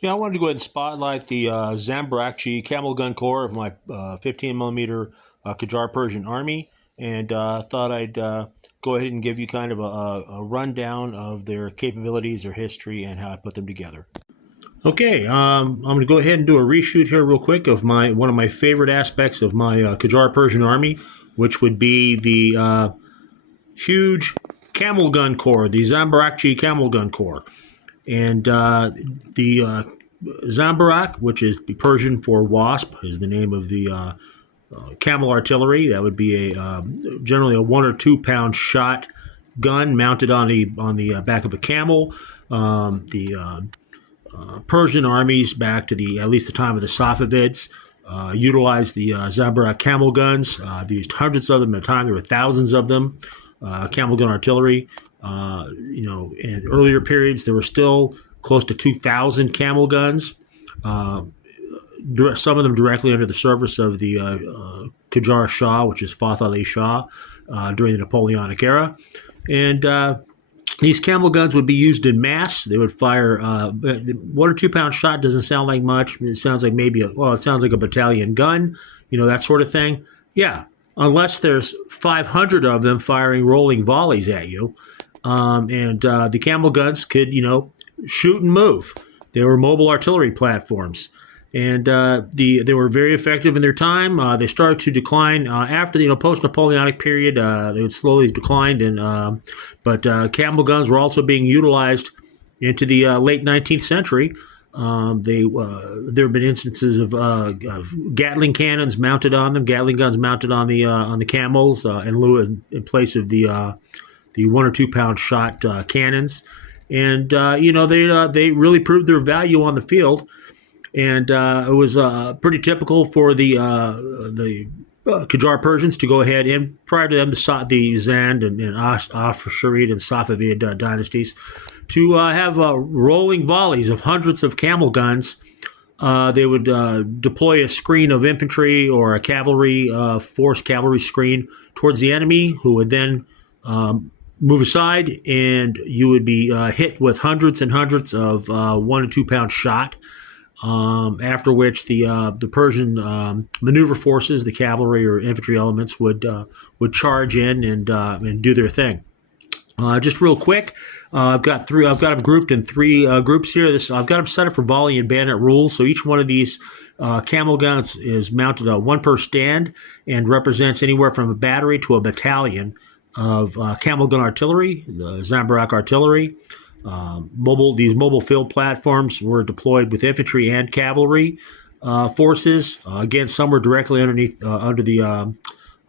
Yeah, I wanted to go ahead and spotlight the Zamburak Camel Gun Corps of my 15mm Qajar Persian Army, and thought I'd go ahead and give you kind of a rundown of their capabilities, their history, and how I put them together. Okay, I'm going to go ahead and do a reshoot here real quick of my one of my favorite aspects of my Qajar Persian Army, which would be the huge Camel Gun Corps, the Zamburak Camel Gun Corps. And the Zamburak, which is the Persian for wasp, is the name of the camel artillery. That would be a generally a 1 or 2 pound shot gun mounted on the back of a camel. The Persian armies back to the at least the time of the Safavids utilized the Zamburak camel guns. They used hundreds of them at a time. There were thousands of them. Camel gun artillery. In earlier periods, there were still close to 2,000 camel guns. Some of them directly under the service of the Qajar Shah, which is Fath Ali Shah, during the Napoleonic era. And these camel guns would be used in mass. They would fire 1 or 2 pound shot. Doesn't sound like much. It sounds like it sounds like a battalion gun, that sort of thing. Yeah, unless there's 500 of them firing rolling volleys at you. And the camel guns could, shoot and move. They were mobile artillery platforms. And they were very effective in their time. They started to decline after the post-Napoleonic period. They would slowly declined, but camel guns were also being utilized into the late 19th century. There have been instances of Gatling cannons mounted on them, Gatling guns mounted on the camels in place of the 1 or 2 pound shot cannons, and they really proved their value on the field. And it was pretty typical for the Qajar Persians to go ahead, and prior to them, the Zand and Ashrid and Safavid dynasties, to have rolling volleys of hundreds of camel guns. They would deploy a screen of infantry or a cavalry screen towards the enemy, who would then move aside, and you would be hit with hundreds and hundreds of 1 to 2 pound shot. After which the Persian maneuver forces, the cavalry or infantry elements, would charge in and do their thing. Just real quick, I've got them grouped in three groups here. I've got them set up for volley and bayonet rules. So each one of these camel guns is mounted one per stand and represents anywhere from a battery to a battalion of camel gun artillery, the Zamburak artillery. These mobile field platforms were deployed with infantry and cavalry forces. Again, some were directly under the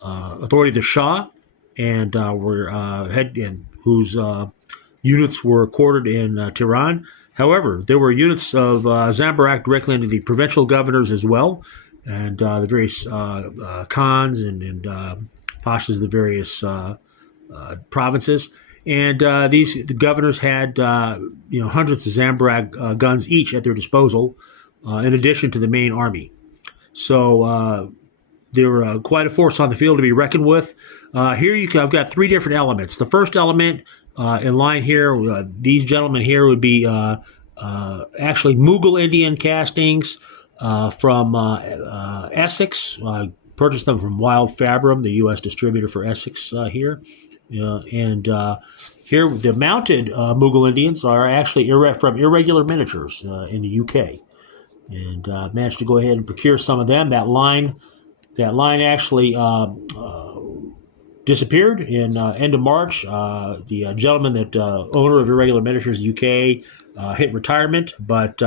authority of the Shah, and whose units were quartered in Tehran. However, there were units of Zamburak directly under the provincial governors as well, and the various khans and pashas of the various provinces. And the governors had hundreds of Zamburak guns each at their disposal, in addition to the main army. So they were quite a force on the field to be reckoned with. I've got three different elements. The first element in line here, these gentlemen here would be actually Mughal Indian castings from Essex. Purchased them from Wild Fabrum, the U.S. distributor for Essex here. Here, the mounted Mughal Indians are actually from Irregular Miniatures in the UK, and managed to go ahead and procure some of them. That line actually disappeared in end of March. The gentleman owner of Irregular Miniatures UK hit retirement, but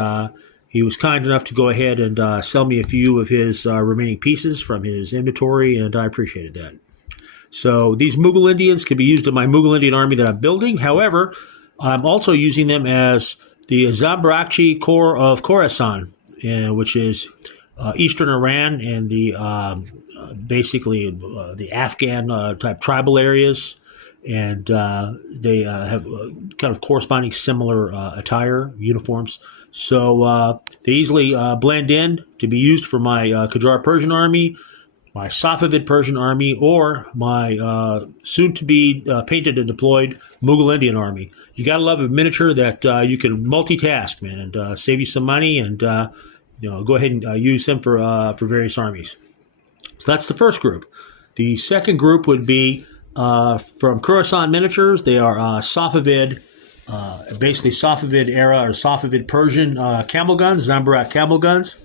he was kind enough to go ahead and sell me a few of his remaining pieces from his inventory, and I appreciated that. So these Mughal Indians can be used in my Mughal Indian army that I'm building. However, I'm also using them as the Zamburak Corps of Khorasan, which is eastern Iran and basically the Afghan type tribal areas, and they have kind of corresponding similar attire, uniforms. So they easily blend in to be used for my Qajar Persian army. my Safavid Persian army, or my soon-to-be painted and deployed Mughal Indian army. You got to love a miniature that you can multitask, man, and save you some money, and go ahead and use them for various armies. So that's the first group. The second group would be from Khorasan Miniatures. They are Safavid, basically Safavid era or Safavid Persian camel guns, Zamburak camel guns.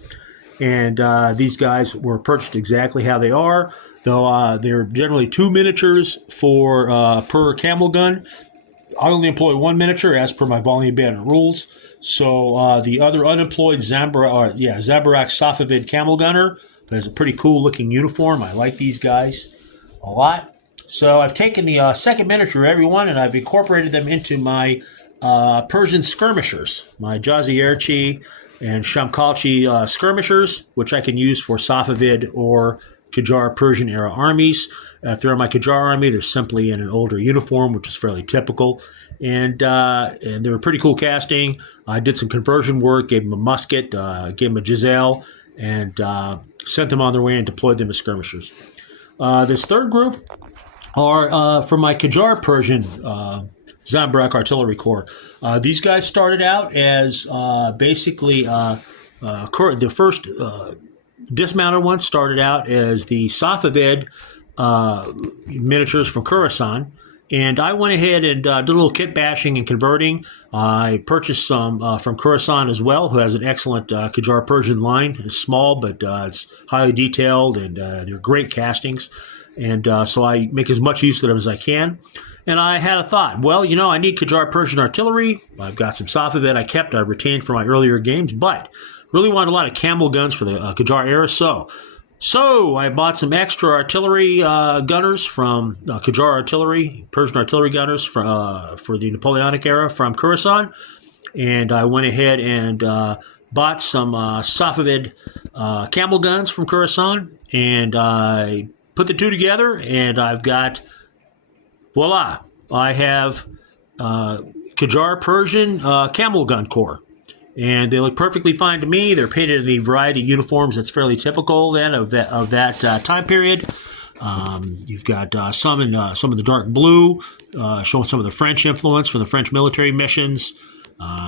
And these guys were purchased exactly how they are, though they're generally 2 miniatures per camel gun. I only employ 1 miniature as per my volume bandit rules. So the other unemployed Zamburak Safavid camel gunner has a pretty cool looking uniform. I like these guys a lot. So I've taken the second miniature of everyone and I've incorporated them into my Persian skirmishers, my Jazierchi and Shamkalchi skirmishers, which I can use for Safavid or Qajar Persian era armies. If they're in my Qajar army, they're simply in an older uniform, which is fairly typical. And they were pretty cool casting. I did some conversion work, gave them a musket, gave them a Giselle, and sent them on their way and deployed them as skirmishers. This third group are from my Qajar Persian Zamburak Artillery Corps. These guys started out as basically the first dismounted ones started out as the Safavid miniatures from Khorasan. And I went ahead and did a little kit bashing and converting. I purchased some from Khorasan as well, who has an excellent Qajar Persian line. It's small, but it's highly detailed, and they're great castings. And so I make as much use of them as I can. And I had a thought, well, I need Qajar Persian artillery. I've got some Safavid I retained from my earlier games, but really wanted a lot of camel guns for the Qajar era. So I bought some extra artillery gunners from Qajar Artillery, Persian artillery gunners for the Napoleonic era from Khorasan. And I went ahead and bought some Safavid camel guns from Khorasan. And I put the two together, and I've got, voila, I have Qajar Persian camel gun corps. And they look perfectly fine to me. They're painted in the variety of uniforms that's fairly typical then of that time period. You've got some in the dark blue, showing some of the French influence from the French military missions.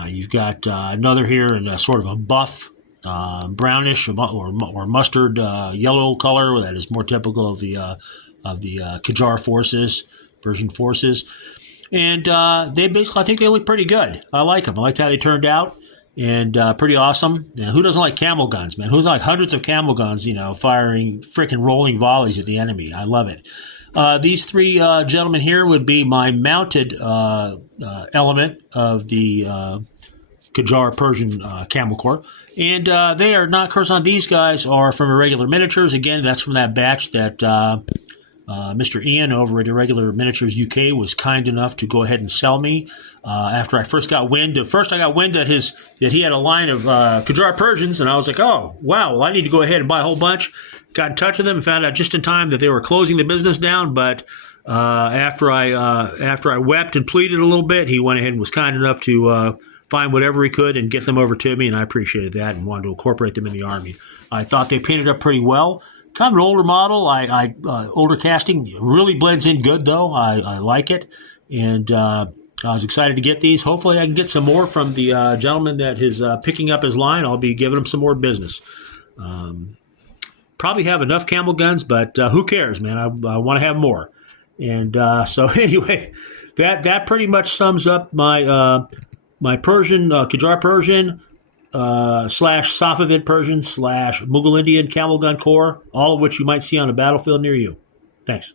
You've got another here in a sort of a buff, brownish or mustard yellow color that is more typical of the Qajar forces, Persian forces. And they basically, I think they look pretty good. I like them. I liked how they turned out. And pretty awesome. Now, who doesn't like camel guns, man? Who doesn't like hundreds of camel guns, firing freaking rolling volleys at the enemy? I love it. These three gentlemen here would be my mounted element of the Qajar Persian Camel Corps. And they are not Khorasan. These guys are from Irregular Miniatures. Again, that's from that batch that Mr. Ian over at Irregular Miniatures UK was kind enough to go ahead and sell me. After I first got wind of, I got wind that he had a line of Qajar Persians, and I was like, oh, wow, well, I need to go ahead and buy a whole bunch. Got in touch with them and found out just in time that they were closing the business down, but after I wept and pleaded a little bit, he went ahead and was kind enough to find whatever he could and get them over to me, and I appreciated that and wanted to incorporate them in the Army. I thought they painted up pretty well. Kind of an older model. Older casting really blends in good, though. I like it, and I was excited to get these. Hopefully, I can get some more from the gentleman that is picking up his line. I'll be giving him some more business. Probably have enough camel guns, but who cares, man? I want to have more. And so anyway, that pretty much sums up my my Persian Qajar Persian / Safavid Persian / Mughal Indian camel gun corps, all of which you might see on a battlefield near you. Thanks.